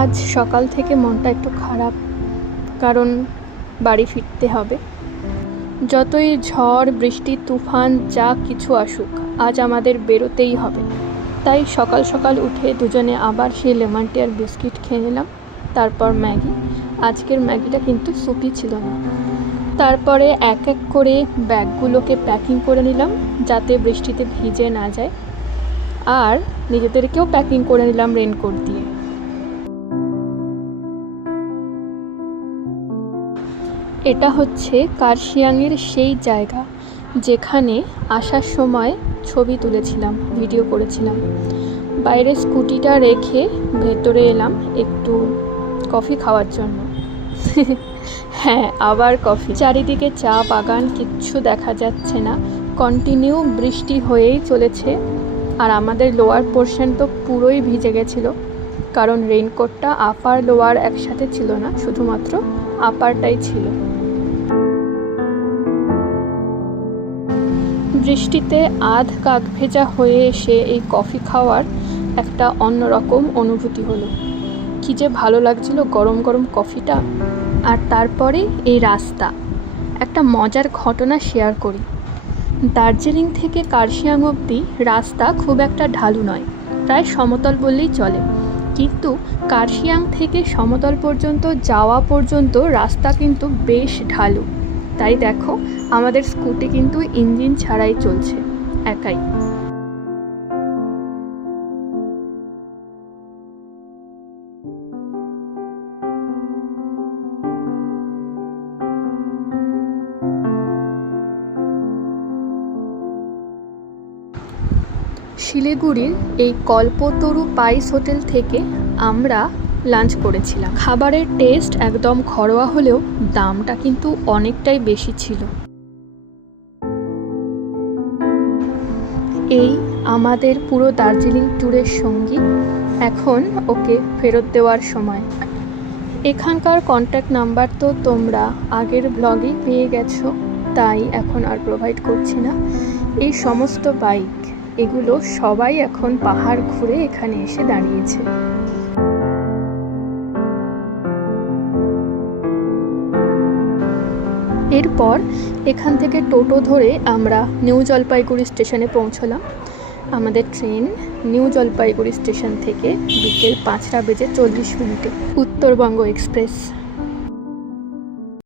আজ সকাল থেকে মনটা একটু খারাপ, কারণ বাড়ি ফিরতে হবে। যতই ঝড় বৃষ্টি তুফান যা কিছু আসুক, আজ আমাদের বেরোতেই হবে। তাই সকাল সকাল উঠে দুজনে আবার সেই লেমন টি আর বিস্কিট খেয়ে নিলাম, তারপর ম্যাগি। আজকের ম্যাগিটা কিন্তু সুপি ছিল না। তারপরে এক এক করে ব্যাগগুলোকে প্যাকিং করে নিলাম যাতে বৃষ্টিতে ভিজে না যায়, আর নিজেদেরকেও প্যাকিং করে নিলাম রেনকোট দিয়ে। এটা হচ্ছে কার্শিয়াংয়ের সেই জায়গা যেখানে আসার সময় ছবি তুলেছিলাম, ভিডিও করেছিলাম। বাইরে স্কুটিটা রেখে ভেতরে এলাম একটু কফি খাওয়ার জন্য। হ্যাঁ, আবার কফি। চারিদিকে চা বাগান, কিচ্ছু দেখা যাচ্ছে না, কন্টিনিউ বৃষ্টি হয়েই চলেছে। আর আমাদের লোয়ার পোর্শন তো পুরোই ভিজে গেছিলো, কারণ রেইনকোটটা আপার লোয়ার একসাথে ছিল না, শুধুমাত্র আপারটাই ছিল। বৃষ্টিতে আধ কাক ভেজা হয়ে এসে এই কফি খাওয়ার একটা অন্যরকম অনুভূতি হলো। কী যে ভালো লাগছিল গরম গরম কফিটা। আর তারপরে এই রাস্তা, একটা মজার ঘটনা শেয়ার করি। দার্জিলিং থেকে কার্শিয়াং অবধি রাস্তা খুব একটা ঢালু নয়, প্রায় সমতল বললেই চলে। কিন্তু কার্শিয়াং থেকে সমতল পর্যন্ত যাওয়া পর্যন্ত রাস্তা কিন্তু বেশ ঢালু। তাই দেখো, আমাদের স্কুটি কিন্তু ইঞ্জিন ছাড়াই চলছে, একাই। শিলিগুড়ির এই কল্পতরু পাইস হোটেল থেকে আমরা লাঞ্চ করেছিলাম। খাবারের টেস্ট একদম ঘরোয়া হলেও দামটা কিন্তু অনেকটাই বেশি ছিল। এই আমাদের পুরো দার্জিলিং ট্যুরের সঙ্গী। এখন ওকে ফেরত দেওয়ার সময়। এখানকার কন্ট্যাক্ট নাম্বার তো তোমরা আগের ব্লগেই পেয়ে গেছো, তাই এখন আর প্রোভাইড করছি না। এই সমস্ত বাইক, এগুলো সবাই এখন পাহাড় ঘুরে এখানে এসে দাঁড়িয়েছে। এরপর এখান থেকে টোটো ধরে আমরা নিউ জলপাইগুড়ি স্টেশনে পৌঁছলাম। আমাদের ট্রেন নিউ জলপাইগুড়ি স্টেশন থেকে বিকেল 5টা বেজে 40 মিনিটে, উত্তরবঙ্গ এক্সপ্রেস।